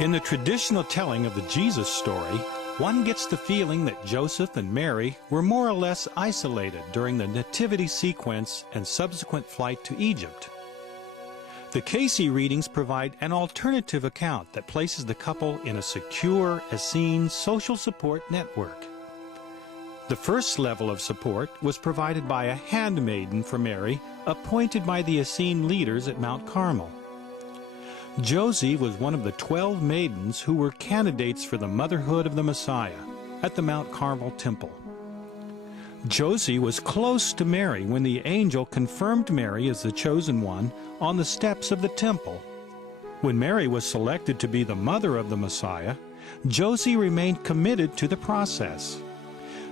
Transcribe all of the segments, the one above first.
In the traditional telling of the Jesus story, one gets the feeling that Joseph and Mary were more or less isolated during the Nativity sequence and subsequent flight to Egypt. The Cayce readings provide an alternative account that places the couple in a secure Essene social support network. The first level of support was provided by a handmaiden for Mary, appointed by the Essene leaders at Mount Carmel. Josie was one of the 12 maidens who were candidates for the motherhood of the Messiah at the Mount Carmel temple. Josie was close to Mary when the angel confirmed Mary as the chosen one on the steps of the temple. When Mary was selected to be the mother of the Messiah, Josie remained committed to the process.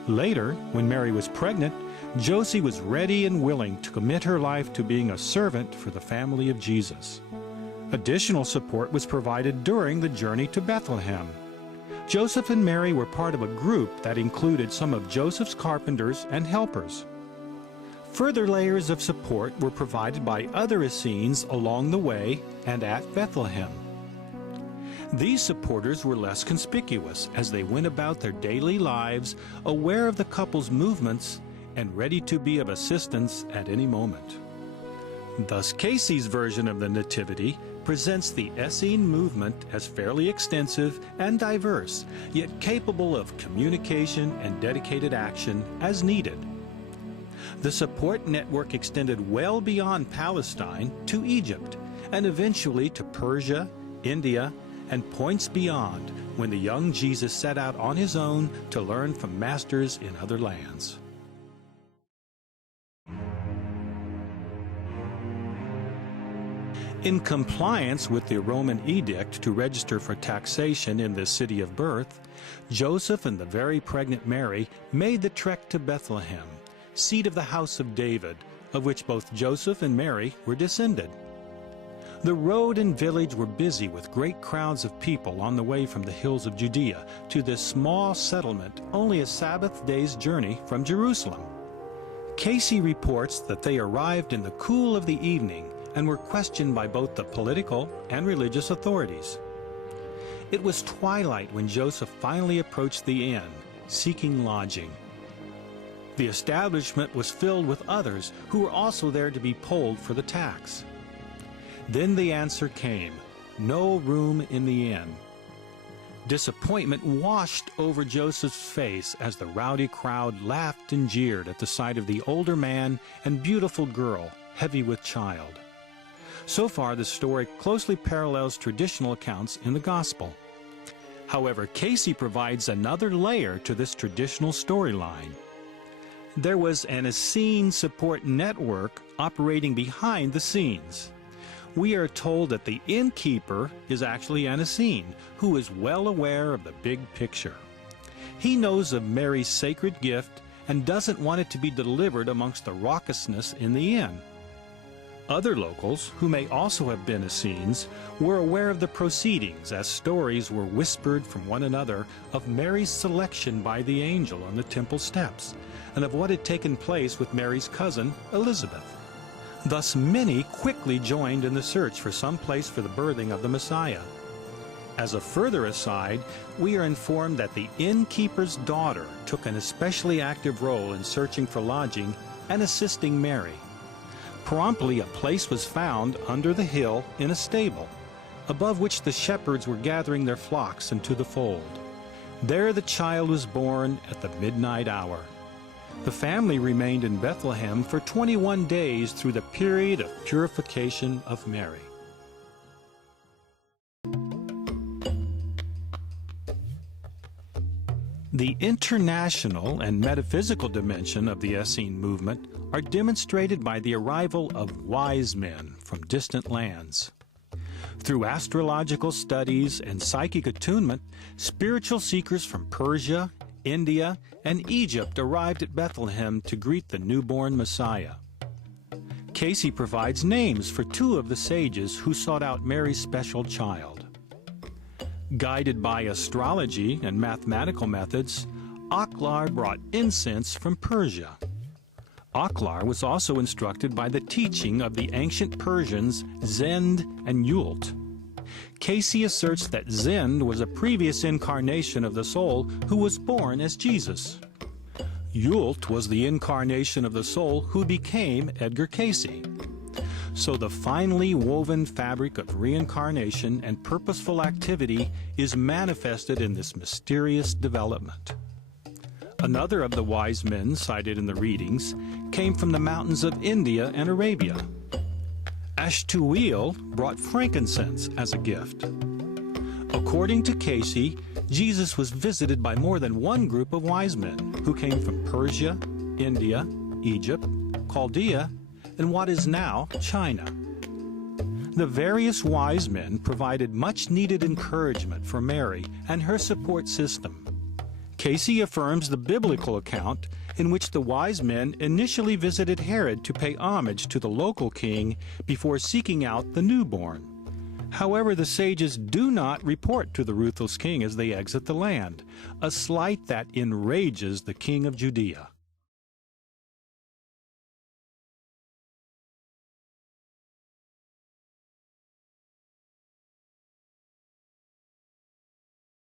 Later, when Mary was pregnant, Josie was ready and willing to commit her life to being a servant for the family of Jesus. Additional support was provided during the journey to Bethlehem. Joseph and Mary were part of a group that included some of Joseph's carpenters and helpers. Further layers of support were provided by other Essenes along the way and at Bethlehem. These supporters were less conspicuous as they went about their daily lives, aware of the couple's movements and ready to be of assistance at any moment. Thus, Cayce's version of the Nativity presents the Essene movement as fairly extensive and diverse, yet capable of communication and dedicated action as needed. The support network extended well beyond Palestine to Egypt, and eventually to Persia, India, and points beyond when the young Jesus set out on his own to learn from masters in other lands. In compliance with the Roman edict to register for taxation in the city of birth, Joseph and the very pregnant Mary made the trek to Bethlehem, seat of the house of David, of which both Joseph and Mary were descended. The road and village were busy with great crowds of people on the way from the hills of Judea to this small settlement only a Sabbath day's journey from Jerusalem. Cayce reports that they arrived in the cool of the evening and were questioned by both the political and religious authorities. It was twilight when Joseph finally approached the inn, seeking lodging. The establishment was filled with others who were also there to be polled for the tax. Then the answer came: no room in the inn. Disappointment washed over Joseph's face as the rowdy crowd laughed and jeered at the sight of the older man and beautiful girl, heavy with child. So far, the story closely parallels traditional accounts in the Gospel. However, Cayce provides another layer to this traditional storyline. There was an Essene support network operating behind the scenes. We are told that the innkeeper is actually an Essene who is well aware of the big picture. He knows of Mary's sacred gift and doesn't want it to be delivered amongst the raucousness in the inn. Other locals, who may also have been Essenes, were aware of the proceedings as stories were whispered from one another of Mary's selection by the angel on the temple steps, and of what had taken place with Mary's cousin, Elizabeth. Thus many quickly joined in the search for some place for the birthing of the Messiah. As a further aside, we are informed that the innkeeper's daughter took an especially active role in searching for lodging and assisting Mary. Promptly a place was found under the hill in a stable, above which the shepherds were gathering their flocks into the fold. There the child was born at the midnight hour. The family remained in Bethlehem for 21 days through the period of purification of Mary. The international and metaphysical dimension of the Essene movement are demonstrated by the arrival of wise men from distant lands. Through astrological studies and psychic attunement, spiritual seekers from Persia, India, and Egypt arrived at Bethlehem to greet the newborn Messiah. Cayce provides names for two of the sages who sought out Mary's special child. Guided by astrology and mathematical methods, Aklar brought incense from Persia. Aklar was also instructed by the teaching of the ancient Persians Zend and Yult. Cayce asserts that Zend was a previous incarnation of the soul who was born as Jesus. Yult was the incarnation of the soul who became Edgar Cayce. So the finely woven fabric of reincarnation and purposeful activity is manifested in this mysterious development. Another of the wise men cited in the readings came from the mountains of India and Arabia. Ashtueel brought frankincense as a gift. According to Cayce, Jesus was visited by more than one group of wise men who came from Persia, India, Egypt, Chaldea, and what is now China. The various wise men provided much-needed encouragement for Mary and her support system. Cayce affirms the biblical account in which the wise men initially visited Herod to pay homage to the local king before seeking out the newborn. However, the sages do not report to the ruthless king as they exit the land, a slight that enrages the king of Judea.